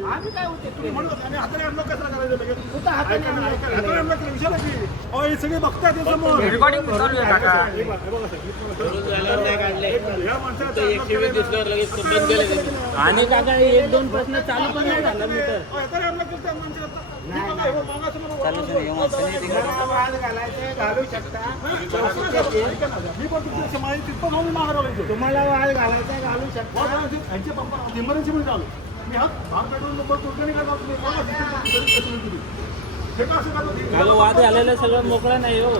आम्ही काय होते तुम्ही म्हणत होते, आणि हाताने अनलॉक कसं करायचं लगेच? कुठं हाताने unlock केलं? हाताने अनलॉक केलं, विचारा की. अहो, हे सगळे बघतात हे समोर. रेकॉर्डिंग चालू आहे काका. हे बघा, हे बघा सर, हे बघा. या माणसाला ते unlock केलं ना. आणि काका 1-2 प्रश्न चालू पण नाही झाला मीटर. अहो, हाताने unlock केलं त्या माणसाला. हे बघा, हे बघा, मागासमोर बघा. तुम्हाला वाद घालायचे घालू शकता. ऐका ना, मी पण तुमच्या समाधी तिथं जाऊन मागायला लागलो. तुम्हाला वाद घालायचा घालू शकता. यांचे पप्पा इमर्जन्सी मध्ये आलो. मी हात भाग पेटवून नंबर कुठे काय तुम्ही बघा, हे का असं करतात? वाद झालेलं सगळं मोकळं नाही हो.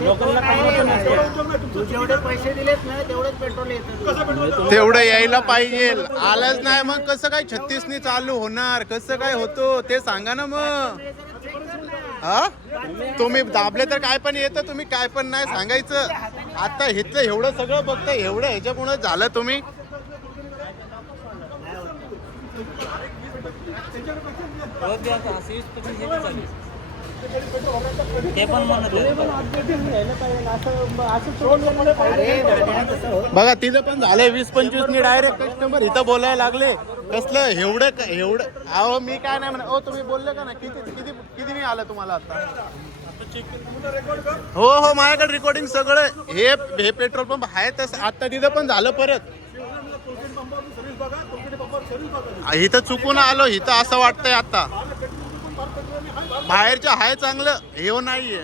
लोकांना कामं पण असतात. एवढा उद्योग नाही तू तुमचं. जेवढे पैसे दिलेत ना तेवढेच पेट्रोल येतं. कसं पेटवलं? तेवढं यायला पाहिजे. आलंच नाही मग कसं काय 36नी चालू होणार, कसं काय होतो ते सांगा ना मग. हा तुम्ही दाबले तर काय पण येतं, तुम्ही काय पण नाही सांगायचं. आता इथलं एवढं सगळं बघताय, एवढं ह्याच्यामुळे झालं तुम्ही. ते पण म्हणत अरे दादा तसं होत बघा तिथं पण झालंय 20-25नी डायरेक्ट कस्टमर इथं बोलायला लागले. कसलं एवढं अहो मी काय नाही म्हणा. तुम्ही बोलले का ना किती किती किती नाही आलं तुम्हाला आता? हो हो माझ्याकडे रेकॉर्डिंग सगळं. हे पेट्रोल पंप आहे तसं आता तिथं पण झालं परत. सर्व्हिस बघा, तुमच्या पप्पावर सर्व्हिस बघा. इथं चुकून आलो इथं असं वाटतंय आता. बाहेरच्या आहे चांगलं हे नाहीये,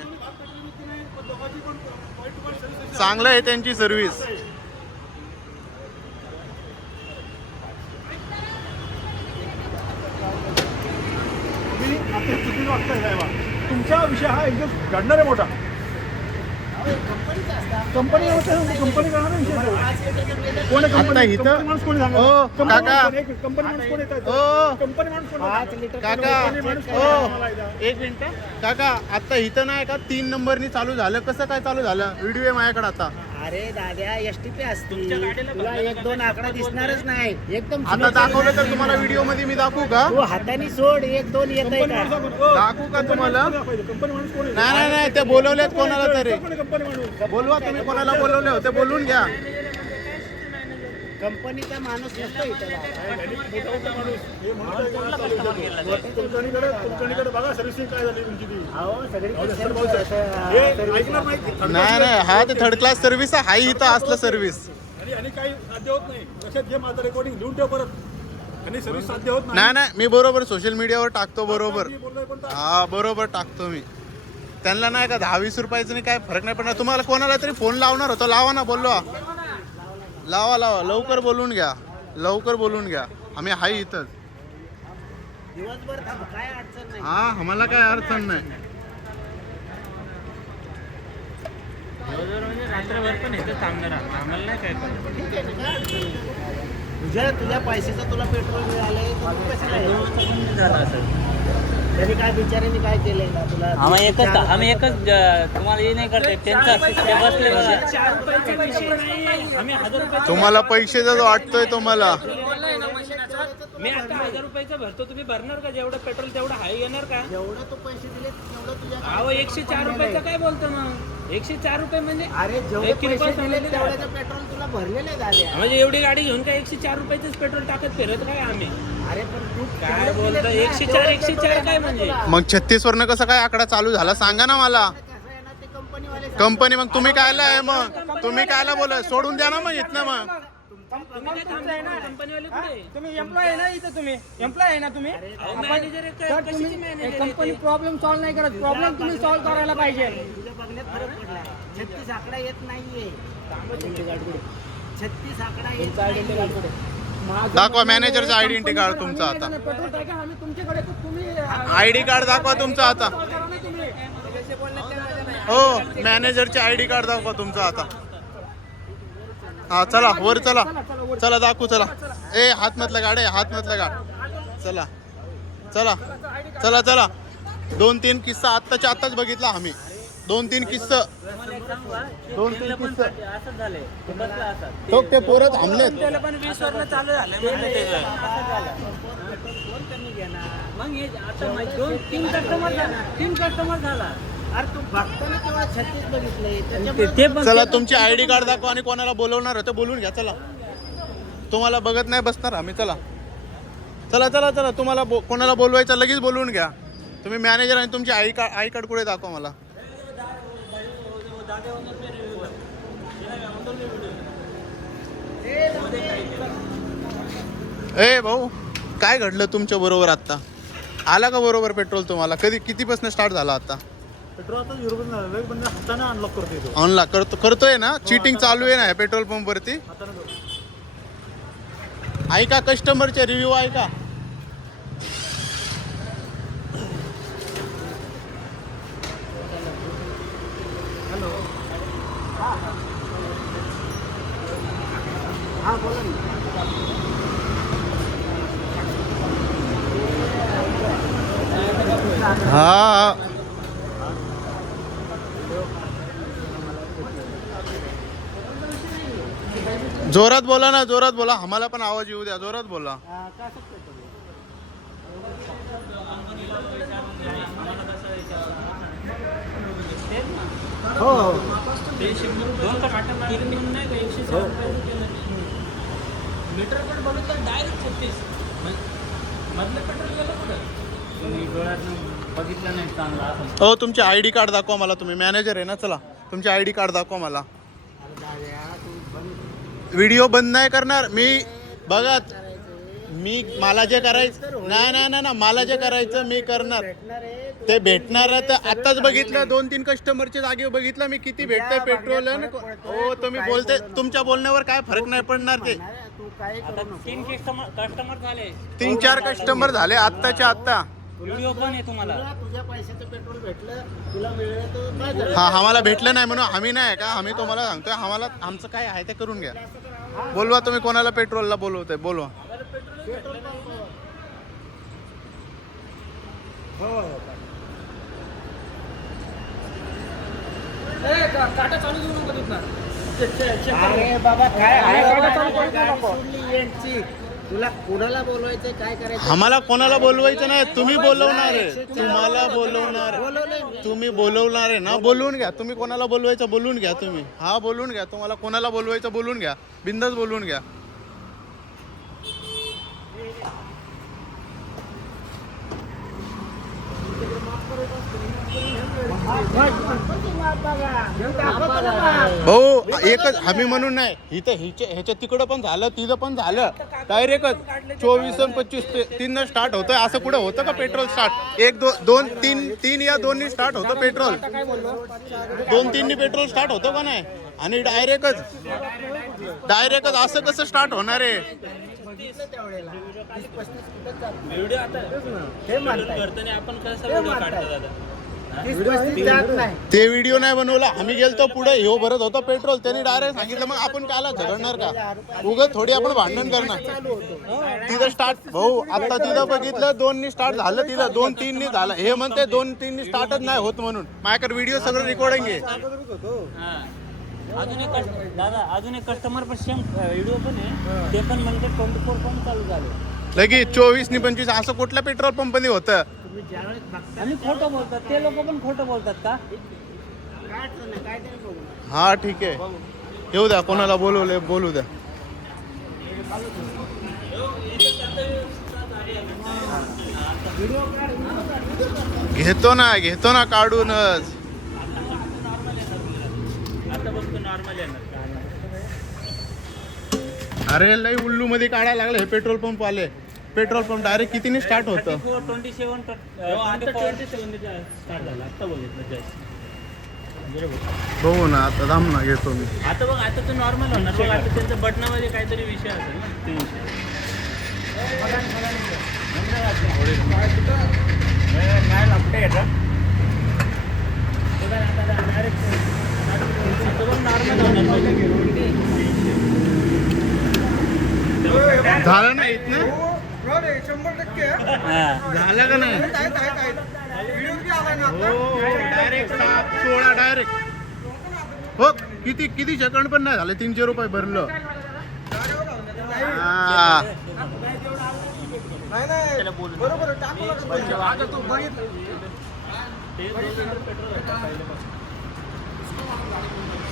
चांगलं आहे त्यांची सर्व्हिस. तुम्ही आता चुकीचं वागताय साहेबा. तुमचा विषय हा एकदम घडणार आहे मोठा. कंपनी कंपनी करणार आहे विषय. कोण आहे आता कंपनी? इथं- कंपनी माणूस कोणी सांगा? ओ, कंपनी काका. माणूस कोण आहे? कंपनी माणूस कोण येतात? ओ. कंपनी माणूस कोण 5 येतात? लिटर काका कंपनी माणूस कोण हो आहे आम्हाला इथं? एक मिनिट काका. आता इथं नाही का 3 नंबरनी चालू झालं, कसं काय चालू झालं? व्हिडिओ आहे माझ्याकडे आता. अरे दाद्या एसटीपी असतील तुला 1-2 आकडा दिसणारच नाही. एकदम आता दाखवलं तर तुम्हाला व्हिडिओ मध्ये मी दाखवू का? तू हाताने सोड 1-2 येत आहे कंपनी का? माणूस कोण? दाखवू का तुम्हाला? कंपनी माणूस कोण आहे? नाही नाही नाही ते बोलवलेत कोणाला तरी. कोण आहे कंपनी माणूस? बोलवा तुम्ही कोणाला बोलवले होते बोलून घ्या. कंपनीचा माणूस नसतो इथं बाबा. हे म्हणून तुमच्याकडे बघा सर्व्हिसिंग काय झाली तुमची ती. अहो सगळीकडे सर, सेम हे ऐकणार नाही. नाही नाही हा ते थर्ड क्लास सर्व्हिस आहे. हाही इथं असलं सर्व्हिस आणि काही साध्य होत नाही. लक्षात घे माझं रेकॉर्डिंग लिहून ठेव परत. आणि सर्व्हिस साध्य होत नाही नाही मी बरोबर सोशल मीडियावर टाकतो बरोबर. मी बोललोय पण तर. हा बरोबर टाकतो मी. त्यांना नाही का 10-20 रुपयाचं नाही काय फरक नाही पडणार. तुम्हाला कोणाला तरी फोन लावणार होतो, लावा ना. बोलवा लावा लवकर बोलून घ्या, लवकर बोलून घ्या. आम्ही हाय इथंच. दिवसभर थांब, काय अडचण नाही. हा आम्हाला काय अडचण नाही. म्हणजे रात्रभर पण इथं थांबणार आम्हाला नाही काय करायचं. ठीक आहे ना, काय अडचण नाही. तुझ्या पैशाचं तुला पेट्रोल मिळालंय तर तू कशाला येणार? झालं असं. त्यांनी काय बिचाऱ्यांनी काय केलंय ना तुला? आम्ही एकच तुम्हाला हे नाही करते त्यांचं ते बसले बघा. 4 रुपयाचे पैसे नाही. आम्ही 1000 रुपये तुम्हाला पैशाचा जो वाटतोय तुम्हाला. मी आता 1000 रुपयाचं भरतो. तुम्ही भरणार का? जेवढं पेट्रोल तेवढं हाय येणार का? जेवढं तू पैसे दिले तेवढं तुझ्या अहो 104 रुपयाचं काय बोलतो मग? 104 रुपये म्हणजे अरे जेवढे 1 किलो पैसे सांगितले दिले का? तेवढ्याचं पेट्रोल तुला भरलेलं आहे दाद्या. म्हणजे एवढी गाडी घेऊन काय 104 रुपयाचंच पेट्रोल टाकत फिरत काय आम्ही? अरे पण तू काय तेवढं बोलतो? दिलेत ना, 104 तेवढं 104 पेट्रोल काय म्हणजे? तुला. मग 36 वरनं कसं काय आकडा चालू झाला सांगा ना मला. कसं आहे ना, ते कंपनीवाले कंपनी मग तुम्ही कायला आहे मग? तुम्ही कायला बोला सोडून द्या ना मग इथनं मग. तुम्ही काय थांबता? कंपनीवाले कुठे? तुम्ही एम्प्लॉय आहे ना इथं, तुम्ही एम्प्लॉय आहे ना तुम्ही. अहो, मॅनेजर आहे तर काय? तुम्ही कशाची मॅनेजर कंपनी आहे ते? प्रॉब्लेम सॉल्व्ह नाही करत. प्रॉब्लेम तुम्ही सॉल्व्ह करायला पाहिजे. तुझ्या बघण्यात फरक पडला. 36 आकडा येत नाहीये. 36 आकडा येत नाहीये. दाखवा मॅनेजरचा आयडेंटिटी कार्ड तुमचा आता. पेट्रोल टाका आम्ही तुमच्याकडे तर तुम्ही आयडी कार्ड दाखवा तुमचा आता. करा ना तुम्ही. हो मॅनेजरचे आयडी कार्ड दाखवा तुमचा आता. हा चला वर चला चला दाखवू चला. ए हात मधलं गाड हात मधलं गाड. चला चला चला चला. 2-3 किस्सा आत्ताच्या आत्ताच बघितला आम्ही. 2-3 किस्सा तुम्हाला एक सांगू का? 2-3 किस्सा असंच झालंय. ते बसलं असं. तो ते पोरं थांबलेत. त्याला पण 20 वरनं चालू झालं म्हणजे ते काय? कोण कमी घेणार? मग हे आता 2-3 कस्टमर झाला. 3 कस्टमर झाला. अरे तू बघताना तेवढं 36 बघितलंय त्याच्यामुळे ते पण चला तुमची आयडी कार्ड दाखवा आणि कोणाला बोलवणार होतं बोलून घ्या. चला तुम्हाला बघत नाही बसणार आम्ही. चला चला चला चला, तुम्हाला कोणाला बोलवायचं लगेच बोलवून घ्या. तुम्ही मॅनेजर आणि तुमची आई कार्ड कुठे दाखवा मला. ए भाऊ, काय घडलं तुमच्या बरोबर आता? आला का बरोबर पेट्रोल तुम्हाला? कितीपासून स्टार्ट झाला आता? पेट्रोल आता 0 पण झालं, पण हाताने अनलॉक करतो येतो. ऑनलाईन करतोय ना? चीटिंग चालू आहे ना पेट्रोल पंप वरती? हाताने करतो. ऐका कस्टमरचे रिव्ह्यू ऐका. हा बोला ना. हा जोरात बोला ना, जोरात बोला, आम्हाला पण आवाज येऊ द्या. जोरात बोला. हो हो. मीटर पण बघितलं डायरेक्ट 36 मधलं पेट्रोल गेलं कुठं? तुम्ही डोळ्यातनं बघितलं नाही चांगला असं. हो, तुमचे ID कार्ड दाखवा मला. तुम्ही मॅनेजर आहे ना? चला तुमचे ID कार्ड दाखवा मला. व्हिडिओ बंद नाही करणार मी. बघा, मला जे करायचं नाही, मला जे करायचं मी करणार. ते भेटणार तर आताच बघितलं, 2-3 कस्टमरच्या जागेवर बघितलं मी किती भेटतंय पेट्रोल. हो, तुम्ही बोलते, तुमच्या बोलण्यावर काय फरक नाही पडणार. ते तू काय आता 3 कस्टमर झाले. 3-4 कस्टमर झाले आत्ताच्या आत्ता. व्हिडिओ पण आहे तुम्हाला. तुझ्या पैशाचं पेट्रोल भेटलं, तुला मिळलं तर काय झालं? हा, आम्हाला भेटलं नाही म्हणून आम्ही नाही का, आम्ही तुम्हाला सांगतोय, आम्हाला आमचं काय आहे ते करून घ्या. बोलवा तुम्ही कोणाला पेट्रोलला बोलवतोय, बोलवा. काटा चालू देऊ नको तिथनं. अरे बाबा काय आहे अरे बाबा, बाबा, चालू करू गाडी नको. सोडली यांची. तुला कोणाला बोलवायचं, काय करायचं? आम्हाला कोणाला बोलवायचं नाही, तुम्ही बोलवणार आहे. तुम्हाला बोलवणार, बोलवलंय मी. तुम्ही बोलवणार आहे ना, बोलवून घ्या. तुम्ही कोणाला बोलवायचं बोलवून घ्या. तुम्ही हा बोलवून घ्या. तुम्हाला कोणाला बोलवायचं बोलवून घ्या, बिंदास बोलवून घ्या. भाऊ, एकच आम्ही म्हणून नाही, इथं ह्याच्या तिकडं पण झालं, तिथं पण झालं. डायरेक्टच 24 आणि 25 3 स्टार्ट होतोय. असं कुठं होतं का पेट्रोल स्टार्ट? 1 2 3 या 2 स्टार्ट होतं पेट्रोल. 2-3 पेट्रोल स्टार्ट होतं का नाही? आणि डायरेक्टच असं कसं स्टार्ट होणार आहे? व्हिडिओ आता हे म्हणताय. करताना आपण कसं व्हिडिओ काढतो दादा? 30-35 जात नाही. ते व्हिडिओ नाही बनवला आम्ही. गेलतो पुढे, ह्यो भरत होता पेट्रोल, त्यांनी डायरेक्ट सांगितलं. मग आपण कायला झगडणार का? उगाच थोडी आपण भांडण करणार. तिथं स्टार्ट भाऊ, आता तिथं बघितलं 2 स्टार्ट झालं, तिथं 2-3 झालं. हे म्हणते 2-3 स्टार्टच नाही होत म्हणून. माझ्याकडे व्हिडिओ सगळं रेकॉर्डिंग आहे. हा. अजून एक कस्टमर पण सेम व्हिडिओ पण आहे. ते पण म्हणजे 24 पण चालू झाले. लगेच 24 आणि 25 असं कुठल्या पेट्रोल पंपनी होतं? तुम्ही ज्यावेळेस बघता आणि खोटं बोलतात ते लोक पण खोटं बोलतात का? काय अडचण नाही, काय तरी बघू. हा ठीक आहे, येऊ द्या. कोणाला बोलवले बोलू द्या. घेतो ना काढूनच. आता बघतो नॉर्मल येणार. अरे लय उल्लू मध्ये काढायला लागले हे पेट्रोल पंप आले. पेट्रोल पंप डायरेक्ट कितीने स्टार्ट होतं? 27 स्टार्ट झाला. आता बघितलं जस्ट. बघू ना, आता थांब ना, घेतो मी. आता बघ, आता तो नॉर्मल होणार बघ. आता त्यांच्या बटनामध्ये काहीतरी विषय असेल ना, ते विषय. काय लागते याचा? झालं नाही इथनं? 100% झालं का नाही? व्हिडिओ बी आलाय ना आता. Direct 16 direct. हो, किती सेकंड पण नाही झाले, 300 रुपये भरलं. हा. नाही बरोबर टाकू नका पैसे. आता तू बघितलं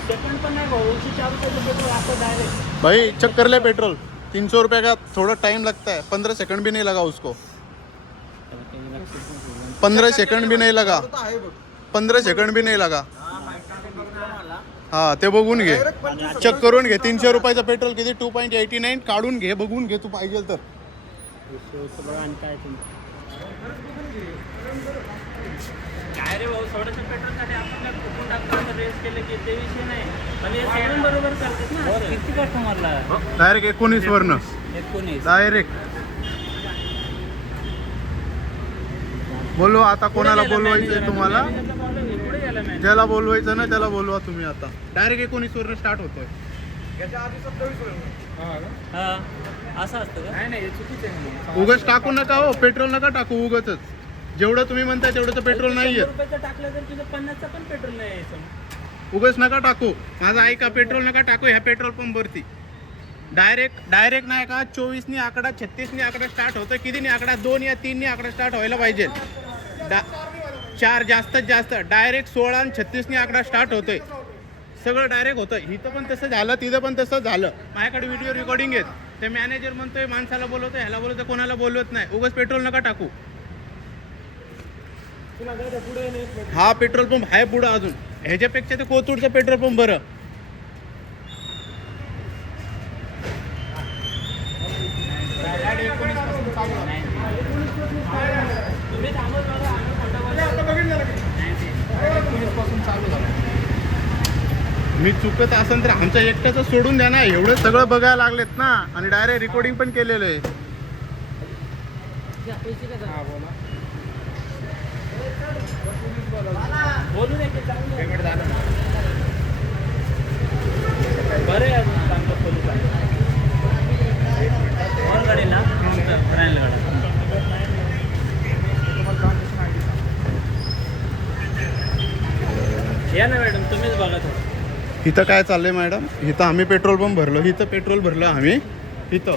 सेकंड पण नाही भाऊ. 104 रुपयाचं पेट्रोल आता डायरेक्ट. भाई चेक करले पेट्रोल. 300 रुपये का थोड़ा टाइम लगता है, 15 सेकंड भी नहीं लगा उसको, 15 सेकंड भी नहीं लगा, 15 सेकंड भी नाही लगा. हा ते बघून घे, चेक करून घे. 300 रुपयाचं पेट्रोल किती 2.89 काढून घे, बघून घे तू पाहिजे तर. काय रे भाऊ, थोडंसं पेट्रोलसाठी आपण काय फुकून टाकतो, रेस केले की ते विषय नाही, पण हे सगळं बरोबर चालतात ना. किती कस्टमरला डायरेक्ट 19 वरनं 19 डायरेक्ट. बोलवा आता, कोणाला बोलवायचंय तुम्हाला, पुढे गेला नाही. ज्याला बोलवायचं ना त्याला बोलवा तुम्ही. आता डायरेक्ट 19 वरनं स्टार्ट होतोय. हा असं असतं का? नाही नाही, चुकीचं आहे. उगाच टाकू नका हो, पेट्रोल नका टाकू उगाच. जेवढं तुम्ही म्हणताय तेवढं पेट्रोल नाहीये. रुपयाचं टाकलं तर तुझं 50चं पण पेट्रोल नाही यायचं. उगाच नका टाकू, माझा ऐका, पेट्रोल नका टाकू ह्या पेट्रोल पंप वरती. डायरेक्ट नाही का 24 नी आकडा, 36 नी आकडा स्टार्ट होतं. किती नी आकडा, 2 या 3 नी आकडा स्टार्ट व्हायला पाहिजे. 4 जास्तीत जास्त. डायरेक्ट 16 आणि 36 नी आकडा स्टार्ट होतोय. सगळं डायरेक्ट होतं. इथं पण तसं झालं, तिथं पण तसंच झालं. माझ्याकडे व्हिडिओ रेकॉर्डिंग आहेत. ते मॅनेजर म्हणतोय माणसाला बोलवतोय, ह्याला बोलवतोय, कोणाला बोलवत नाही. उगाच पेट्रोल नका टाकू. हा पेट्रोल पंप आहे पुढं अजून, ह्याच्यापेक्षा ते कोथरूडचं पेट्रोल पंप बरं. मी चुकत असेल तर आमच्या एकट्याचं सोडून द्या ना, एवढं सगळं बघायला लागलेत ना, आणि डायरेक्ट रेकॉर्डिंग पण केलेलं आहे. बोलू दे की पेमेंट झालं ना. बरं आहे अजून चांगलं पोलीस आहे. वर गाडी ना ट्रायल गाडा. या ना मॅडम, तुम्हीच बघा थोडं. इथं काय चाललंय मॅडम, इथं आम्ही पेट्रोल पंप भरलो, इथं पेट्रोल भरलं आम्ही. इथं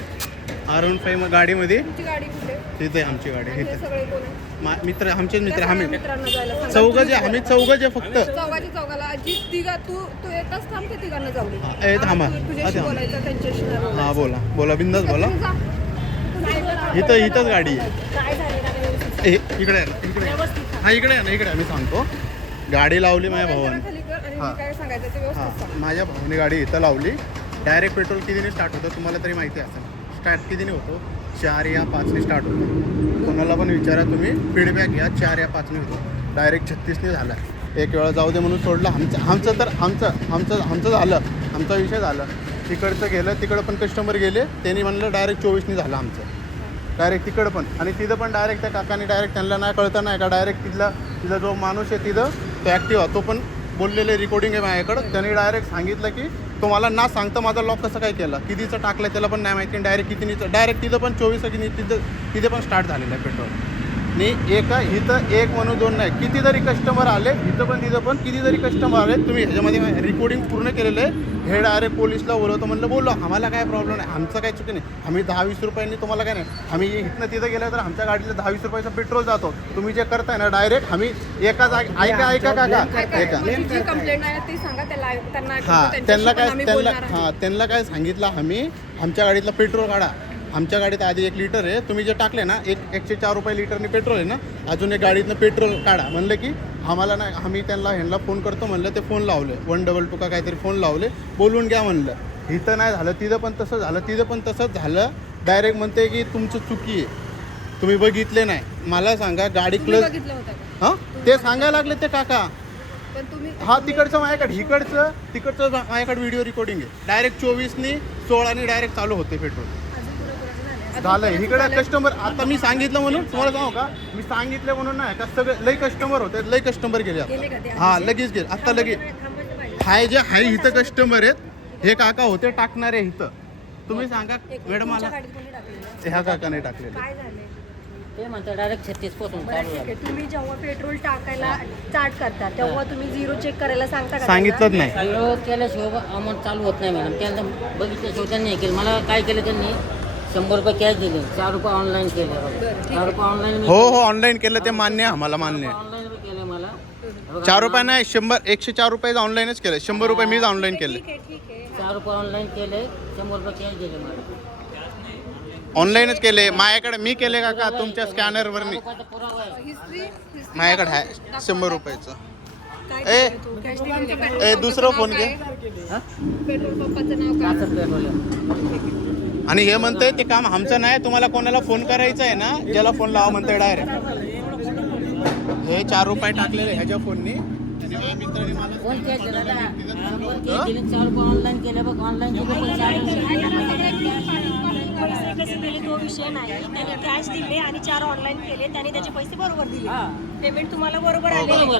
R15 गाडीमध्ये, तुमची गाडी कुठे? तिथे आमची गाडी. आणि हे इथं सगळे कोण आहे? मित्र, आमचेच मित्र, आम्ही मित्रांना जायला सांगा. चौघं आम्ही चौघं फक्त. चौघाला जी तिघा तू एकच थांब, ते तिघांना जाऊ दे. ए, थांबा. तुझ्याशी हा, बोलायचं, त्यांच्याशी नाही बोलायचं. हा बोला बिंदास बोला. तू जा. तू इथंच गाडी आहे. काय झालं गाडी व्यवस्थित? इकडे आहे ना, इकडे. व्यवस्थित हा इकडे आहे ना, इकडे आम्ही सांगतो. गाडी लावली माझ्या मोबाईल भावाने. जरा खाली कर आणि हा. मी काय सांगायचं ते हां, व्यवस्थित सांग. माझ्या भावाने गाडी इथं लावली. डायरेक्ट पेट्रोल कितीने स्टार्ट होतं तुम्हाला तरी माहिती असेल. स्टार्ट कितीने होतो, 4 या 5ने स्टार्ट होतो. कोणाला पण विचारा तुम्ही, फीडबॅक घ्या. 4 या 5ने होतो. डायरेक्ट 36ने झाला. एक वेळा जाऊ दे म्हणून सोडलं. आमचं झालं, आमचा विषय झाला. तिकडचं गेलं, तिकडं पण कस्टमर गेले, त्यांनी म्हणलं डायरेक्ट 24ने झालं आमचं. डायरेक्ट तिकडं पण, आणि तिथं पण डायरेक्ट त्या काकाने डायरेक्ट त्यांना नाही कळतं नाही का, डायरेक्ट तिथला जो माणूस आहे तिथं तो ॲक्टिव्ह, तो पण बोललेले रेकॉर्डिंग आहे माझ्याकडं. त्यांनी डायरेक्ट सांगितलं की तुम्हाला ना सांगता माझा लॉक कसं काय केला, कितीचं टाकलं त्याला पण नाही माहिती. डायरेक्ट कितीनीचं, डायरेक्ट तिथं पण 24 की तिथे पण स्टार्ट झालेलं आहे पेट्रोल. आणि इथं एक म्हणून 2 नाही, कितीतरी कस्टमर आले इथं पण, तिथं पण कितीतरी कस्टमर आले. तुम्ही ह्याच्यामध्ये रेकॉर्डिंग पूर्ण केलेलं आहे. हे डायरेक्ट पोलिसला बोलवतो, म्हणलं बोललो, आम्हाला काय प्रॉब्लेम नाही, आमचं काय चुकी नाही. आम्ही 10-20 रुपयांनी तुम्हाला काय नाही, आम्ही इथनं तिथं गेलं तर आमच्या गाडीला 10-20 रुपयाचा पेट्रोल जातो. तुम्ही जे करताय ना डायरेक्ट, आम्ही एका जागी ऐका काका ऐका. जी कंप्लेंट आहे ती सांगा त्याला, त्यांना हां, त्यांना काय सांगितलं आम्ही, आमच्या गाडीतलं पेट्रोल काढा. आमच्या गाडीत आधी 1 लिटर आहे, तुम्ही जे टाकले ना 104 रुपये लिटरने पेट्रोल आहे ना, अजून एक गाडीतनं पेट्रोल काढा. म्हणलं की आम्हाला नाही, आम्ही ह्यांना फोन करतो म्हणलं. ते फोन लावले, 122 का काहीतरी फोन लावले, बोलून घ्या म्हणलं. इथं नाही झालं, तिथं पण तसं झालं, तिथं पण तसंच झालं. डायरेक्ट म्हणते की तुमचं चुकी आहे, तुम्ही बघितले नाही. मला सांगा गाडी क्लच. बघितलं होतं का? हां, ते सांगायला लागले ते काका. पण तुम्ही हा तिकडचं माझ्याकडे, तिकडचं माझ्याकडे व्हिडिओ रेकॉर्डिंग आहे. डायरेक्ट 24नी 16नी डायरेक्ट चालू होते पेट्रोल. झालंय इकडे कस्टमर. आता मी सांगितलं म्हणून तुम्हाला सांगू का, मी सांगितलं म्हणून नाही का, सगळे लई कस्टमर होते, लई कस्टमर गेले आता. हा लगेच गेले आता, लगेच हाय जे हाय इथं कस्टमर आहेत. हे काका होते टाकणारे इथं. तुम्ही सांगा मॅडम मला, ह्या काकाने टाकलेलं. काय झालंय? ते म्हणतात डायरेक्ट 36 पासून बरं चालू ठीक झालं. आहे, तुम्ही जेव्हा पेट्रोल टाकायला स्टार्ट करता तेव्हा तुम्ही 0 चेक करायला सांगता का? सांगितलंच नाही. सगळं केल्याशिवाय अमाऊंट चालू होत नाही मॅडम. त्यांना बघितल्याशिवाय त्यांनी हे केलं. मला काय केलं त्यांनी, 100 रुपये कॅश दिले, 4 रुपये ऑनलाईन केले. 4 रुपये ऑनलाईन हो ऑनलाईन केलं ते मान्य आहे आम्हाला, मान्य आहे. ऑनलाईन बी केलं मला. 4 रुपये नाही, 104 रुपये ऑनलाईनच केलं. 100 रुपये मीच ऑनलाईन केले. ठीक आहे 4 रुपये ऑनलाईन केले, 100 रुपये कॅश दिले मला. ऑनलाईनच केले माझ्याकडे. मी केले का तुमच्या स्कॅनरवरनी? तालुक्याचा पुरावा आहे. हिस्ट्री माझ्याकडे आहे 100 रुपयाचं. काय ए, केलं तू? कॅश दिलेलं काय? ए दुसरं फोन घे. पेट्रोल पंपाचं नाव काय? असं पेट्रोल आणि हे म्हणतंय ते काम आमचं नाही, तुम्हाला कोणाला फोन करायचा आहे ना ज्याला फोन लावा म्हणतंय डायरेक्ट. हे 4 रुपये टाकलेले ह्याच्या फोननी. आणि माझ्या मित्राने मला फोन कॅश दिला ना. 100 कॅश दिले, 4 रुपये ऑनलाईन केले बघ. ऑनलाईन पैसे पैसे कसे दिले तो विषय नाही. त्याने कॅश दिले आणि 4 ऑनलाईन केले, त्याने त्याचे पैसे बरोबर दिले. पेमेंट तुम्हाला बरोबर आले. बरोबर